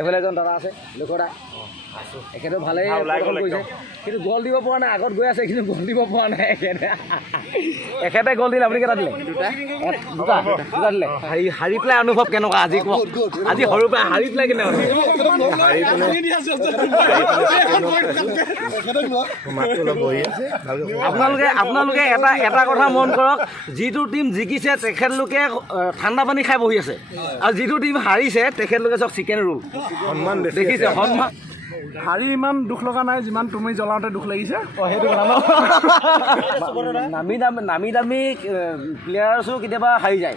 এফালে এজন দাদা আছে লোকদা এখেতেও ভালেই প্ৰদৰ্শন কৰিছে কিন্তু গ'ল দিব পৰা নাই আগত গৈ আছে কিন্তু গ'ল দিব পৰা নাই এখেতে গ'ল দিলে আপুনি কেইটা দিলে দুটা দিলে হাৰি পেলাই অনুভৱ কেনেকুৱা আজি কওক আজি সৰুৰ পৰা হাৰি পেলাই কেনেকুৱা আপোনালোকে এটা কথা মন কৰক যিটো টীম জিকিছে তেখেতলোকে ঠাণ্ডা পানী খাই বহি আছে আৰু যিটো টীম হাৰিছে তেখেতলোকে চব চিকেন ৰোল সন্মান দেখিছে সন্মান হাৰি ইমান দুখ লগা নাই যিমান তুমি জ্বলাওঁতে দুখ লাগিছে সেইটো নামী দামী প্লেয়াৰ্ছো কেতিয়াবা হাৰি যায়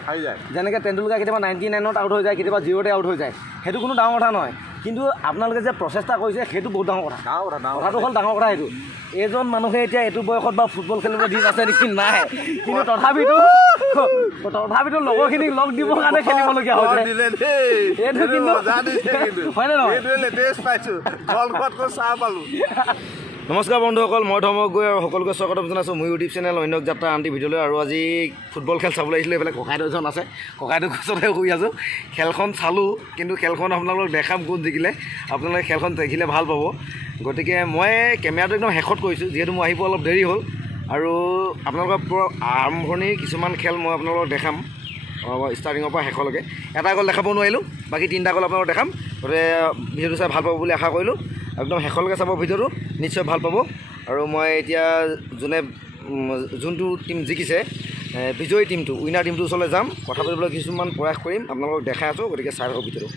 যেনেকৈ তেণ্ডুলকাৰ কেতিয়াবা 99ত আউট হৈ যায় কেতিয়াবা 0তে আউট হৈ যায় সেইটো কোনো ডাঙৰ কথা নহয় কিন্তু আপোনালোকে যে প্ৰচেষ্টা কৰিছে সেইটো বহুত ডাঙৰ কথা কথাটো হ'ল ডাঙৰ কথা সেইটো এজন মানুহে এতিয়া এইটো বয়সত বা ফুটবল খেলিব দিন আছে নেকি নাই কিন্তু তথাপিতো লগৰখিনিক লগ দিবৰ কাৰণে খেলিবলগীয়া হৈছে এইটো কিন্তু হয়নে নহয় নমস্কাৰ বন্ধুসকল মই ধৰ্মক গৈ আৰু সকলোকে স্বাগতম জনাইছোঁ মোৰ ইউটিউব চেনেল অন্য যাত্ৰা আন্তি ভিডিঅ'লৈ আৰু আজি ফুটবল খেল চাবলৈ আহিছিলোঁ এইফালে ককাইদেউ এজন আছে ককাইদেউ ওচৰতে শুই আছোঁ খেলখন চালোঁ কিন্তু খেলখন আপোনালোকক দেখাম কোন জিকিলে আপোনালোকে খেলখন দেখিলে ভাল পাব গতিকে মই কেমেৰাটো একদম শেষত কৰিছোঁ যিহেতু মই আহিব অলপ দেৰি হ'ল আৰু আপোনালোকৰ পূৰা আৰম্ভণিৰ কিছুমান খেল মই আপোনালোকক দেখাম ষ্টাৰ্টিঙৰ পৰা শেষলৈকে এটা গ'ল দেখাব নোৱাৰিলোঁ বাকী 3টা গ'ল আপোনালোকক দেখাম গতিকে ভিডিঅ'টো চাই ভাল পাব বুলি আশা কৰিলোঁ একদম শেষলৈকে চাব ভিডিঅ'টো নিশ্চয় ভাল পাব আৰু মই এতিয়া যোনটো টীম জিকিছে বিজয়ী টীমটো উইনাৰ টীমটোৰ ওচৰলৈ যাম কথা পাতিবলৈ কিছুমান প্ৰয়াস কৰিম আপোনালোকক দেখাই আছোঁ গতিকে চাই থাকক ভিডিঅ'টো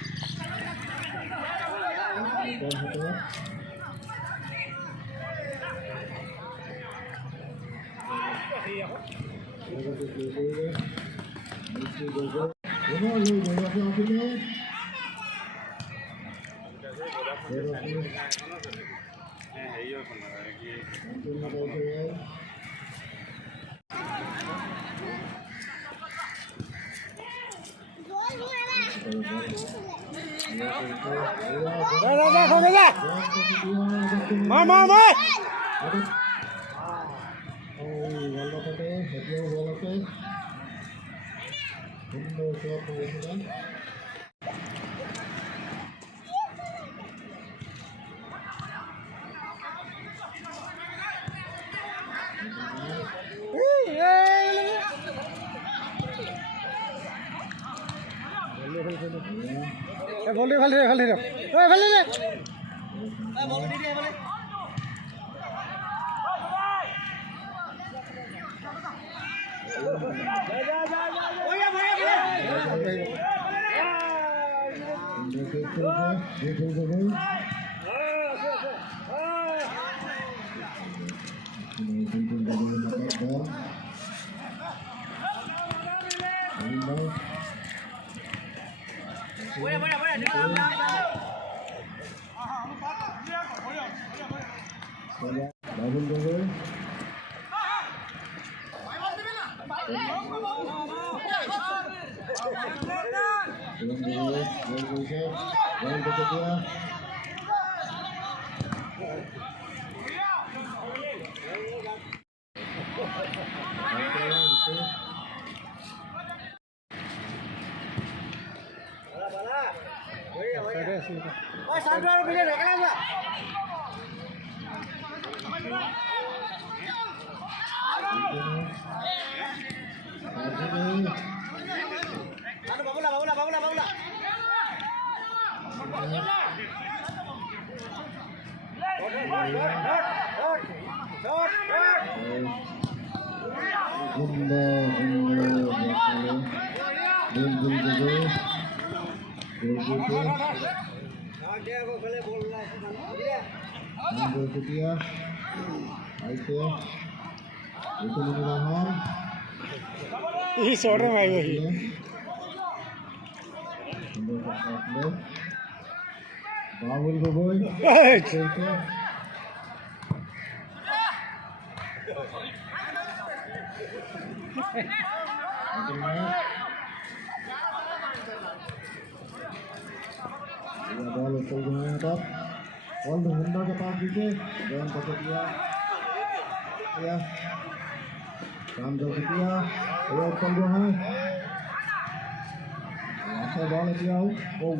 Bawul Boboy. Ball ऊपर घुमाया top. Ball तो मुंडा के पास पीछे. Then पकड़ लिया. काम जो किया. वो ऊपर जो है. अच्छा बॉल किया. Oh.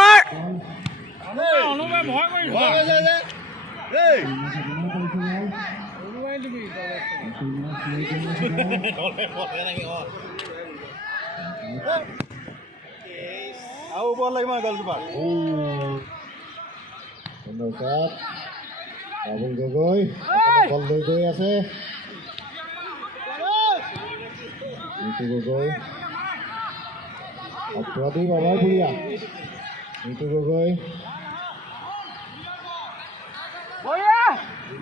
মাৰ আৰু ওপৰত লাগিব গলকিপাৰ বাবুল গগৈ বল লৈ গৈ আছে নিতু গগৈ অপৰাধী বাবাৰ বুঢ়িয়া নিতু গগৈ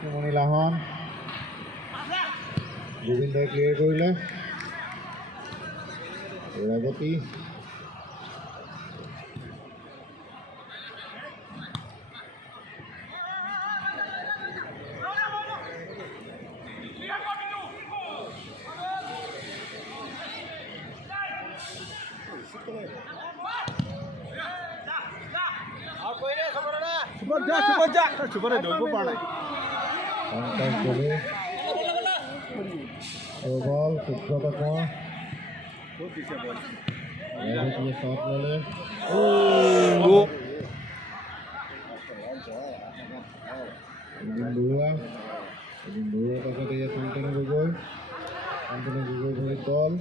মণি লাহন গোবিন্দই ক্লিয়াৰ কৰিলে ৰাগতি চুপৰে ধৰিব পৰা নাই বল সুব্ৰত শ্বট ল'লে বৰুৱা পাছত এয়া শান্তনু গগৈ ভৰিত বল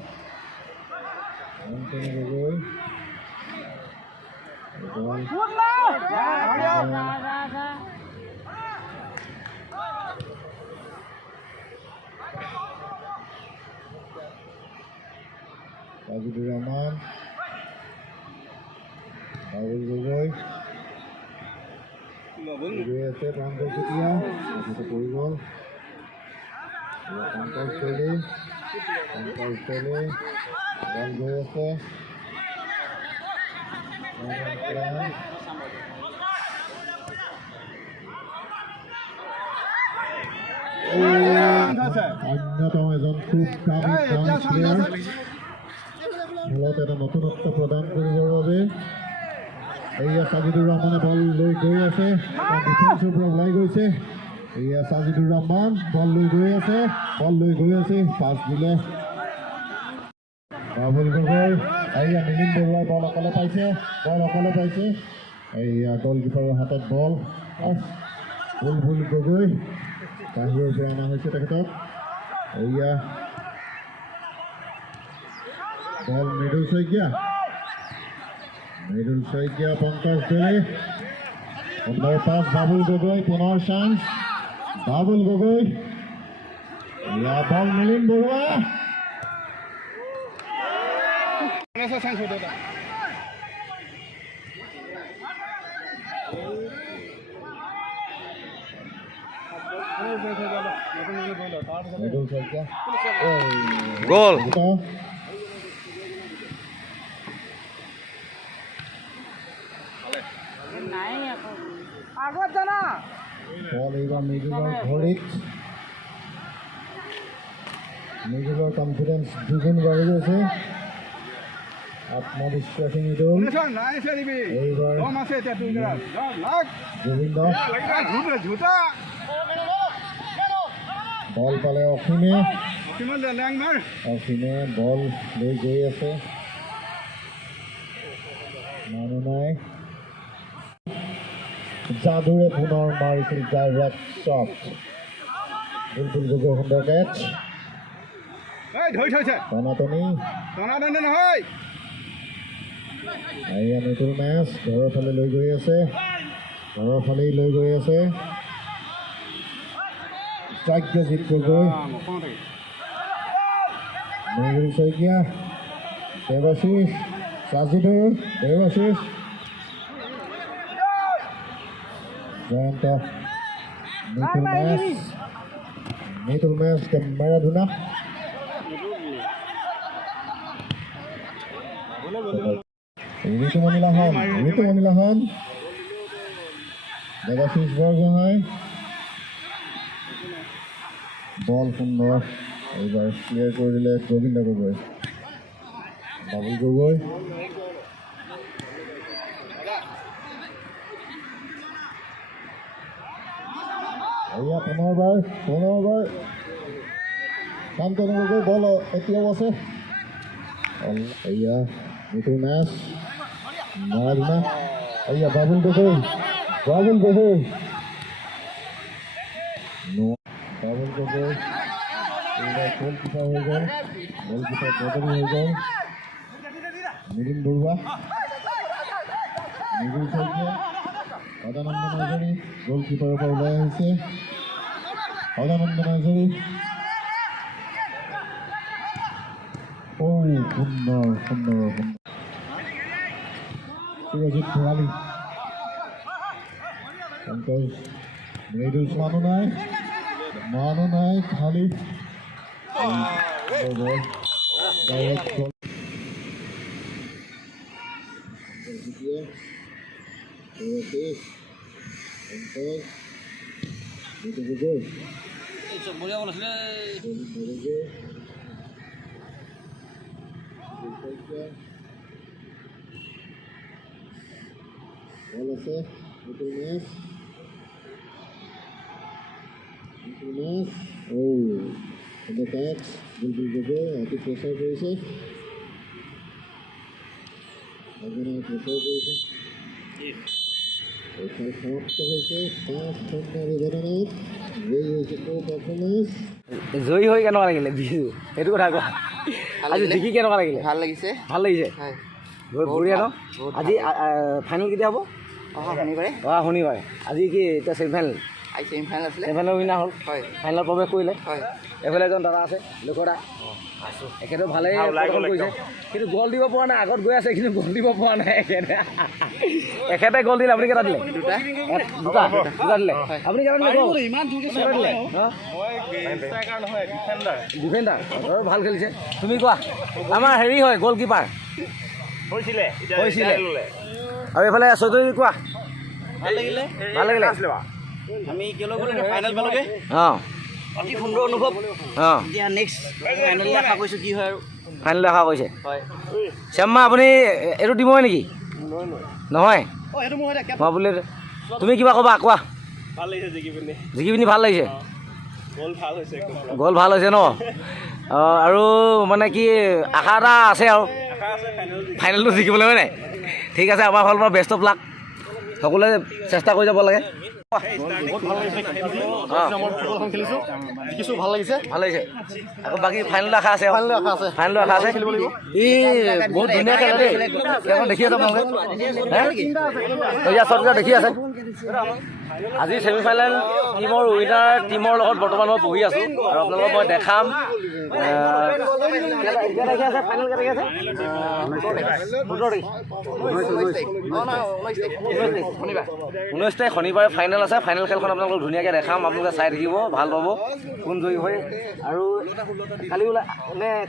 শান্তনু গগৈ তাজিদুৰ ৰহমান বাবুল গগৈ গৈ আছে প্ৰাঞ্জল চুতীয়া পৰি গ'ল পংকজ শৈলী বল গৈ আছে অন্যতম এজন খুব দামী প্লেয়াৰ খেলত এটা নতুনত্ব প্ৰদান কৰিবৰ বাবে এয়া সাজিদুৰ ৰহমানে বল লৈ গৈ আছে ডিফেন্সৰ পৰা ওলাই গৈছে এয়া সাজিদুৰ ৰহমান বল লৈ গৈ আছে পাছ দিলে বাবুল গগৈ এয়া মিলিন বৰুৱাই বল অকলে পাইছে এয়া গলকিপাৰৰ হাতত বল বুলবুল গগৈ বাহিৰৰ পৰা অনা হৈছে তেখেতক এয়া বল মৃদুল শইকীয়া পংকজ দলে সুন্দৰ পাছ বাবুল গগৈ পুনৰ চান্স বাবুল গগৈ এয়া বল মিলিন বৰুৱা মৃদুল শইকীয়া গ'ল বল এইবাৰ মৃদুলৰ ভৰিত মৃদুলৰ কনফিডেন্স দুগুণ বাঢ়ি গৈছে আত্মবিশ্বাসী মৃদুল এইবাৰ গোবিন্দ বল পালে অসীমে বল লৈ গৈ আছে মানুহ নাই যাদুৰে পুনৰ মাৰিছিল ডাইৰেক্ট শ্বট বুলবুল গগৈ সুন্দৰ কেটচ টনাটনি নহয় এয়া মিডল মেচ ঘৰৰ ফালে লৈ গৈ আছে ষ্ট্ৰাইকজিৎ গগৈ মৃদুল শইকীয়া দেৱাশীষ সাজিদুৰ জয়ন্ত মিতুল মেচ কে মাৰাডোনা ঋতুমণি লাহন দেৱাশীষ বৰগোহাঁই বল সুন্দৰ এইবাৰ ক্লিয়াৰ কৰি দিলে গোবিন্দ গগৈ বাবুল গগৈ এয়া পুনৰবাৰ শান্তনু গগৈ বল এতিয়াও আছে এয়া মিতুল মেচ মাৰাডোনা এয়া বাবুল গগৈ বাবুল গগৈ এইবাৰ গ'লকিপাৰ হৈ গ'ল গ'লকিপাৰ বদলি হৈ গ'ল নিলিম বৰুৱা নিগুল শইকীয়া সদানন্দ নাৰ্জাৰী গ'লকিপাৰৰ পৰা ওলাই আহিছে সদানন্দ নাৰ্জাৰী সুন্দৰ সুৰজিৎ ভৰালী পংকজ মৃদুল মানু নাই খালি বল আছে মিতুল মেচ বুলবুল গগৈ অতি প্ৰেছাৰ কৰিছে খেল সমাপ্ত হৈছে 5-0 ব্যৱধানত জয়ী হৈছে পাৰফৰ্মেঞ্চ জয়ী হৈ কেনেকুৱা লাগিলে বিহু সেইটো কথা কোৱা আজি জিকি কেনেকুৱা লাগিলে ভাল লাগিছে বঢ়িয়া ন আজি ফাইনেল কেতিয়া হ'ব শনিবাৰে আজি কি এতিয়া ছেমিফাইনেল ছেমিফাইনেল উইনাৰ হ'ল ফাইনেলত প্ৰৱেশ কৰিলে এইফালে এজন দাদা আছে লুকদা এখেতেও ভালেই প্ৰদৰ্শন কৰিছে কিন্তু গ'ল দিব পৰা নাই আগত গৈ আছে কিন্তু গ'ল দিব পৰা নাই এখেতে গ'ল দিলে আপুনি কেইটা দিলে দুটা দিলে আপুনি কেইটা দিলে ডিফেণ্ডাৰ ভাল খেলিছে তুমি কোৱা আমাৰ হেৰি হয় গ'ল কিপাৰ হৈছিলে আৰু এইফালে চৌধুৰী কোৱা ভাল লাগিলে আমি একেলগে ফাইনেল পালোগে অঁ অতি সুন্দৰ অনুভৱ এতিয়া নেক্সট ফাইনেললৈ আশা কৰিছোঁ কি হয় আৰু ফাইনেল আশা কৰিছে হয় শ্যামা আপুনি এইটো টিমৰে নেকি নহয় মই বোলে তুমি কিবা ক'বা কোৱা ভাল লাগিছে জিকি পিনি ভাল লাগিছে গ'ল ভাল হৈছে ন আৰু মানে কি আশা এটা আছে আৰু ফাইনেলটো জিকিবলৈ হয় নাই ঠিক আছে আমাৰ ফালৰ পৰা বেষ্ট অফ লাক সকলোৱে চেষ্টা কৰি যাব লাগে ভাল লাগিছে আকৌ বাকী ফাইনেল আশা আছে ই বহুত ধুনীয়া খেলে দেই দেখি আছে আপোনালোকে দেখি আছে আজি ছেমিফাইনেল টিমৰ উইনাৰ টিমৰ লগত বৰ্তমান মই বহি আছোঁ আৰু আপোনালোকক মই দেখাম 19 তাৰিখ শনিবাৰে ফাইনেল আছে ফাইনেল খেলখন আপোনালোকক ধুনীয়াকৈ দেখাম আপোনালোকে চাই থাকিব ভাল পাব কোন জয়ী হয় আৰু কালি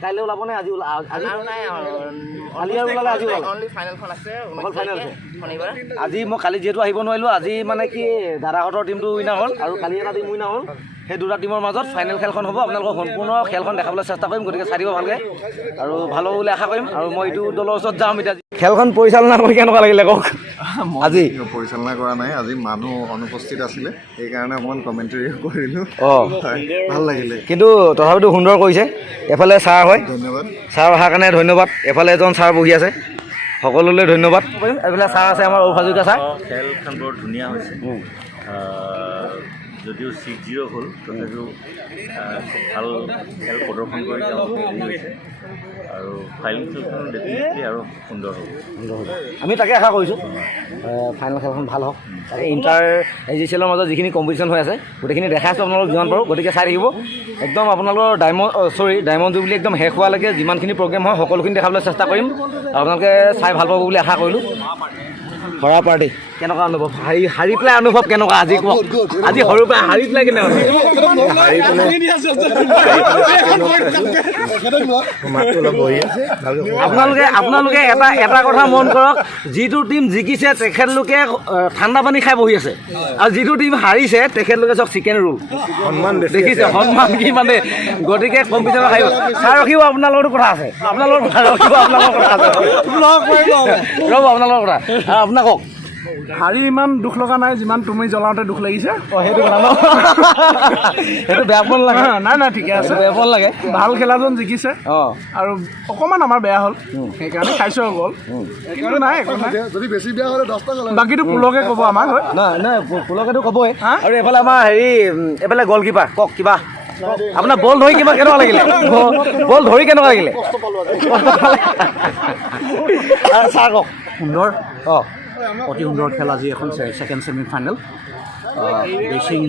কাইলৈ ওলাবনে আজি কালি আৰু ওলালে আজি ফাইনেল আছে আজি মই কালি যিহেতু আহিব নোৱাৰিলোঁ আজি মানে কি দাদাহঁতৰ টিমটো উইনাৰ হ'ল আৰু কালি এটা টিম উইনাৰ হ'ল সেই দুটা টিমৰ মাজত ফাইনেল খেলখন হ'ব আপোনালোকক সম্পূৰ্ণ খেলখন দেখাবলৈ চেষ্টা কৰিম গতিকে চাই দিব ভালকৈ আৰু ভাল হ'ব বুলি আশা কৰিম আৰু মই এইটো দলৰ ওচৰত যাম এতিয়া খেলখন পৰিচালনা কৰি কেনেকুৱা লাগিলে কওক আজি পৰিচালনা কৰা নাই আজি মানুহ অনুপস্থিত আছিলে সেইকাৰণে অকণমান কমেণ্টৰী কৰিলোঁ ভাল লাগিলে কিন্তু তথাপিতো সুন্দৰ কৰিছে এফালে ছাৰ হয় ধন্যবাদ ছাৰ অহাৰ কাৰণে ধন্যবাদ এফালে এজন ছাৰ বহি আছে সকলোলৈ ধন্যবাদ এইফালে ছাৰ আছে আমাৰ উপাযুক্ত ছাৰ খেলখন বৰ ধুনীয়া হৈছে যদিও 6-0 হ'ল তথাপিও খুব ভাল খেল প্ৰদৰ্শন কৰি তেওঁ হেৰি হৈছে আৰু ফাইনেল খেলখন ডেফিনেটলি আৰু সুন্দৰ হ'ব আমি তাকে আশা কৰিছোঁ ফাইনেল খেলখন ভাল হওক তাকে ইণ্টাৰ AGCL-ৰ মাজত যিখিনি কম্পিটিশ্যন হৈ আছে গোটেইখিনি দেখাই আছোঁ আপোনালোক যিমান পাৰোঁ গতিকে চাই থাকিব একদম আপোনালোকৰ ডায়মণ্ড জুবলি একদম শেষ হোৱালৈকে যিমানখিনি প্ৰগ্ৰেম হয় সকলোখিনি দেখাবলৈ চেষ্টা কৰিম আপোনালোকে চাই ভাল পাব বুলি আশা কৰিলোঁ হৰা পাৰ্টি কেনেকুৱা অনুভৱ হাৰি পেলাই অনুভৱ কেনেকুৱা আজি কওক আজি সৰুৰ পৰা হাৰি পেলাই কেনেকুৱা আপোনালোকে এটা কথা মন কৰক যিটো টীম জিকিছে তেখেতলোকে ঠাণ্ডা পানী খাই বহি আছে আৰু যিটো টীম হাৰিছে তেখেতলোকে চব চিকেন ৰোল সন্মান দেখিছে সন্মান কি মানে গতিকে কম্পিটিশ্যন আহিব চাই ৰখিব আপোনালোকৰ কথা আছে আপোনালোকৰ কথা আছে ৰ'ব আপোনালোকৰ কথা আপোনাক কওক হাৰি ইমান দুখ লগা নাই যিমান তুমি জ্বলাওঁতে দুখ লাগিছে সেইটো কথা ন সেইটো বেয়া পোৱা নালাগে নাই ঠিকে আছে বেয়া পোৱা নালাগে ভাল খেলাজন জিকিছে অঁ আৰু অকণমান আমাৰ বেয়া হ'ল সেইকাৰণে খাইছোঁ গ'ল কিন্তু নাই একো নাই যদি বেছি বেয়া হ'লে 10টা বাকীটো পুলকে ক'ব আমাক হয় নাই পুলকেতো ক'বই আৰু এইফালে আমাৰ এইফালে গ'লকিপাৰ কওক কিবা আপোনাৰ বল ধৰি কেনেকুৱা লাগিলে বল ধৰি কেনেকুৱা লাগিলে ছাৰ কওক সুন্দৰ অঁ অতি সুন্দৰ খেল আজি এখন ছেকেণ্ড ছেমি ফাইনেল বেচিং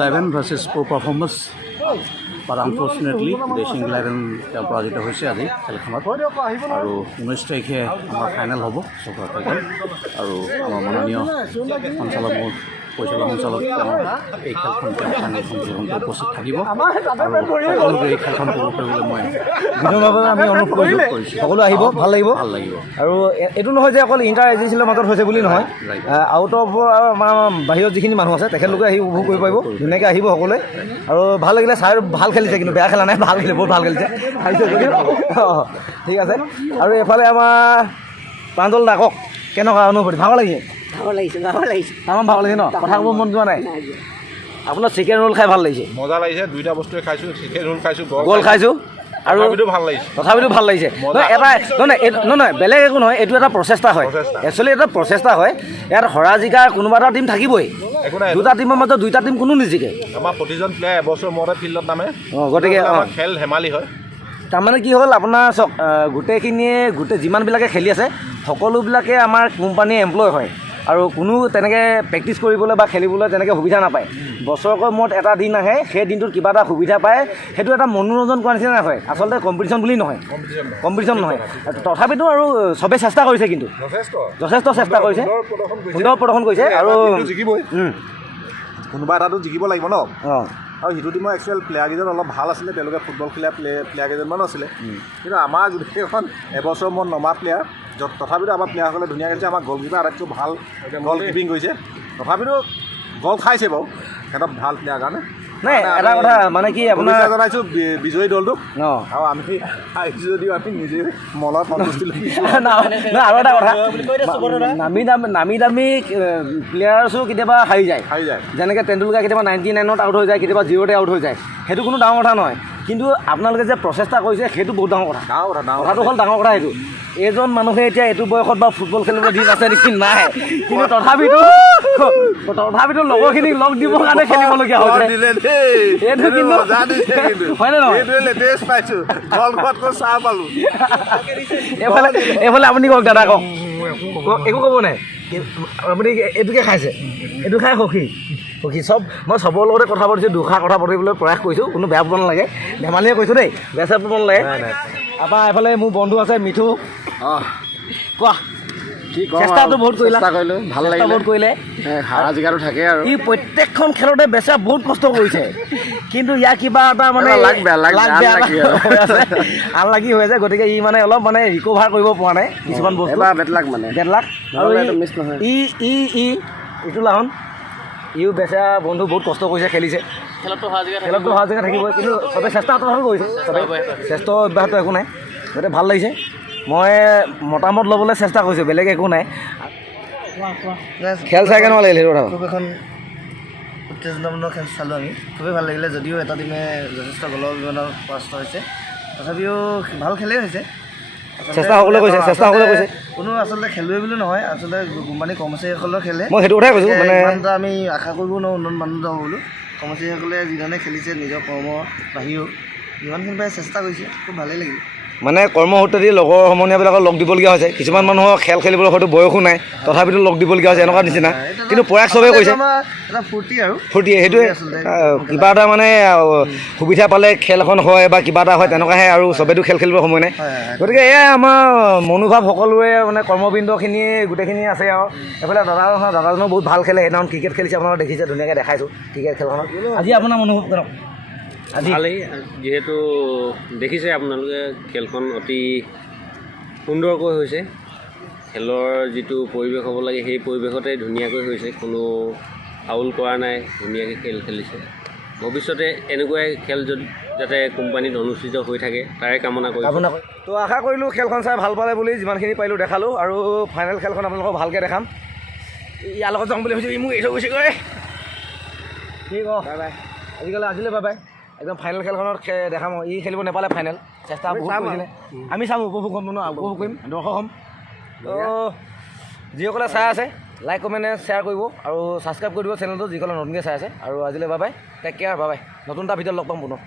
11 ভাৰ্চেছ প্ৰ' পাৰফৰ্মেঞ্চ বাট আনফৰ্চুনেটলি বেচিং 11 তেওঁ পৰাজিত হৈছে আজি খেলখনত আৰু 19 তাৰিখে আমাৰ ফাইনেল হ'ব চুপাৰ ফাইনেল আৰু আমাৰ মাননীয় সঞ্চালক পৰিচালক সঞ্চালক এই খেলখন তেওঁ ফাইনেলখন জীৱনটো উপস্থিত থাকিব আৰু এই খেলখন উপভোগ কৰিবলৈ মই বিধুভাৱে আমি অনুৰোধ কৰিছোঁ সকলো আহিব ভাল লাগিব আৰু এইটো নহয় যে অকল ইণ্টাৰ এজেঞ্চিৰ মাজত হৈছে বুলি নহয় আউট অফ আমাৰ বাহিৰত যিখিনি মানুহ আছে তেখেতলোকে আহি উপভোগ কৰিব পাৰিব ধুনীয়াকৈ আহিব সকলোৱে আৰু ভাল লাগিলে চাই ভাল খেলিছে কিন্তু বেয়া খেলা নাই ভাল খেলিছে বহুত ভাল খেলিছে আহিছে যদিও ঠিক আছে আৰু এইফালে আমাৰ প্ৰাঞ্জল দা কওক কেনেকুৱা অনুভূতি ভাগৰ লাগিছে তামাম ভাগৰ লাগিছে ন কথা ক'ব মন যোৱা নাই আপোনাৰ চিকেন ৰোল খাই ভাল লাগিছে মজা লাগিছে দুইটা বস্তুৱে খাইছোঁ চিকেন ৰোল খাইছোঁ গ'ল খাইছোঁ আৰু তথাপিতো ভাল লাগিছে নহয় বেলেগ একো নহয় এইটো এটা প্ৰচেষ্টা হয় একচুৱেলি এটা প্ৰচেষ্টা হয় ইয়াত হৰা জিকা কোনোবা এটা টীম থাকিবই দুটা টীমৰ মাজত দুইটা টীম কোনো নিজিকে আমাৰ প্ৰতিজন প্লেয়াৰ এবছৰ মূৰতে ফিল্ডত নামে গতিকে খেল ধেমালি হয় তাৰমানে কি হ'ল আপোনাৰ চাওক গোটেইখিনিয়ে যিমানবিলাকে খেলি আছে সকলোবিলাকে আমাৰ কোম্পানীৰ এমপ্লয় হয় আৰু কোনো তেনেকৈ প্ৰেক্টিছ কৰিবলৈ বা খেলিবলৈ তেনেকৈ সুবিধা নাপায় বছৰকৰ মূৰত এটা দিন আহে সেই দিনটোত কিবা এটা সুবিধা পায় সেইটো এটা মনোৰঞ্জন কৰা নিচিনা হয় আচলতে কম্পিটিশ্যন বুলি নহয় কম্পিটিশ্যন নহয় তথাপিতো আৰু চবেই চেষ্টা কৰিছে কিন্তু যথেষ্ট চেষ্টা কৰিছে সুন্দৰ প্ৰদৰ্শন কৰিছে আৰু জিকিবই কোনোবা এটাতো জিকিব লাগিব ন অঁ আৰু সিটো টিমৰ একচুৱেল প্লেয়াৰকেইজন অলপ ভাল আছিলে তেওঁলোকে ফুটবল খেলা প্লেয়াৰ কেইজনমানো আছিলে কিন্তু আমাৰ গোটেইখন এবছৰ মূৰত নমা প্লেয়াৰ তথাপিতো আমাৰ প্লেয়াৰসকলে ধুনীয়া খেলিছে আমাৰ গ'লকিপাৰ আটাইতকৈ ভাল গ'ল কিপিং কৰিছে তথাপিতো গ'ল খাইছে বাৰু সিহঁতৰ ভাল প্লেয়াৰ কাৰণে নাই এটা কথা মানে কি আপোনাৰ জনাইছোঁ বিজয়ী দলটোক অঁ আৰু আমি আহিছোঁ যদিও আমি নিজে মনত সন্তুষ্টি আৰু এটা কথা নামী দামী প্লেয়াৰ্ছো কেতিয়াবা হাৰি যায় যেনেকৈ তেণ্ডুলকাৰ কেতিয়াবা 99ত আউট হৈ যায় কেতিয়াবা 0তে আউট হৈ যায় সেইটো কোনো ডাঙৰ কথা নহয় কিন্তু আপোনালোকে যে প্ৰচেষ্টা কৰিছে সেইটো বহুত ডাঙৰ কথা কথাটো হ'ল ডাঙৰ কথা সেইটো এজন মানুহে এতিয়া এইটো বয়সত বা ফুটবল খেলিবলৈ দিন আছে নেকি নাই কিন্তু তথাপিতো লগৰখিনিক লগ দিবৰ কাৰণে খেলিবলগীয়া হৈছে এইটো কিন্তু হয়নে নহয় এইফালে আপুনি কওক দাদা কওক একো ক'ব নাই আপুনি এইটোকে খাইছে এইটো খাই সুখী চব মই চবৰ লগতে কথা পাতিছোঁ দুষাৰ কথা পাতিবলৈ প্ৰয়াস কৰিছোঁ কোনো বেয়া পাব নালাগে ধেমালিয়ে কৈছোঁ দেই বেয়া চেয়া পাব নালাগে আমাৰ এইফালে মোৰ বন্ধু আছে মিঠু কোৱা চেষ্টাটো বহুত কৰিলে ভাল লাগিলে বহুত কৰিলে হাৰা জিকাটো থাকে আৰু ই প্ৰত্যেকখন খেলতে বেচা বহুত কষ্ট কৰিছে কিন্তু ইয়াৰ কিবা এটা মানে আনলাকি হৈ আছে গতিকে ই মানে অলপ মানে ৰিকভাৰ কৰিব পৰা নাই কিছুমান বস্তু বেডলাক আৰু ইটো লাহন ইও বেচা বন্ধু বহুত কষ্ট কৰিছে খেলিছে খেলতটো হোৱা জেগা থাকিবই কিন্তু চবেই চেষ্টা হাতত কৰিছে চবেই চেষ্টা অব্যাহত একো নাই গতিকে ভাল লাগিছে মই মতামত ল'বলৈ চেষ্টা কৰিছোঁ বেলেগ একো নাই খেল চাই কেনেকুৱা লাগিলে সেইটো কথা খুব এখন উত্তেজনাপূৰ্ণ খেল চালোঁ আমি খুবেই ভাল লাগিলে যদিও এটা টিমে যথেষ্ট গলৰ বিমানৰ পৰাস্ত হৈছে তথাপিও ভাল খেলেই হৈছে চেষ্টা সকলোৱে কৰিছে কোনো আচলতে খেলুৱৈ বুলি নহয় আচলতে কোম্পানী কৰ্মচাৰীসকলৰ খেলে মই সেইটো কথাই কৈছোঁ মানে ইমান এটা আমি আশা কৰিব নোৱাৰোঁ উন্নত মানদণ্ড হ'ব বোলো কৰ্মচাৰীসকলে যিধৰণে খেলিছে নিজৰ কৰ্ম বাহিৰেও যিমানখিনি পাৰে চেষ্টা কৰিছে খুব ভালেই লাগিল মানে কৰ্মসূত্ৰে দি লগৰ সমনীয়াবিলাকক লগ দিবলগীয়া হৈছে কিছুমান মানুহৰ খেল খেলিবলৈ হয়তো বয়সো নাই তথাপিতো লগ দিবলগীয়া হৈছে এনেকুৱা নিচিনা কিন্তু প্ৰয়াস চবেই কৰিছে এটা ফূৰ্তি আৰু ফূৰ্তি সেইটোৱে কিবা এটা মানে সুবিধা পালে খেল এখন হয় বা কিবা এটা হয় তেনেকুৱাহে আৰু চবেতো খেল খেলিবৰ সময় নাই গতিকে এয়াই আমাৰ মনোভাৱ সকলোৱে মানে কৰ্মবৃন্দখিনি গোটেইখিনি আছে আৰু এইফালে দাদাজনো বহুত ভাল খেলে সেইদিনাখন ক্ৰিকেট খেলিছে আপোনালোকে দেখিছে ধুনীয়াকৈ দেখাইছোঁ ক্ৰিকেট খেলখনত আজি আপোনাৰ মনোভাৱ কৰক ভালেই যিহেতু দেখিছে আপোনালোকে খেলখন অতি সুন্দৰকৈ হৈছে খেলৰ যিটো পৰিৱেশ হ'ব লাগে সেই পৰিৱেশতে ধুনীয়াকৈ হৈছে কোনো ফাউল কৰা নাই ধুনীয়াকৈ খেল খেলিছে ভৱিষ্যতে এনেকুৱাই খেল যাতে কোম্পানীত অনুষ্ঠিত হৈ থাকে তাৰে কামনা কৰিছোঁ তো আশা কৰিলোঁ খেলখন চাই ভাল পালে বুলি যিমানখিনি পাৰিলোঁ দেখালোঁ আৰু ফাইনেল খেলখন আপোনালোকক ভালকৈ দেখাম ইয়াৰ লগত যাম বুলি ভাবিছোঁ মোক এৰি থৈ গৈছেগৈ ঠিক বাই বাই আজিলৈ বাই বাই একদম ফাইনেল খেলখনত দেখাম ই খেলিব নাপালে ফাইনেল চেষ্টা বহুত কৰিছিলে আমি চাম উপভোগ হ'ম উপভোগ কৰিম দৰ্শক হ'ম তো যিসকলে চাই আছে লাইক কমেণ্ট শ্বেয়াৰ কৰিব আৰু ছাবস্ক্ৰাইব কৰি দিব চেনেলটো যিসকলে নতুনকৈ চাই আছে আৰু আজিলৈ bye bye take care bye bye নতুন এটা ভিডিঅ'ত লগ পাম পুনৰ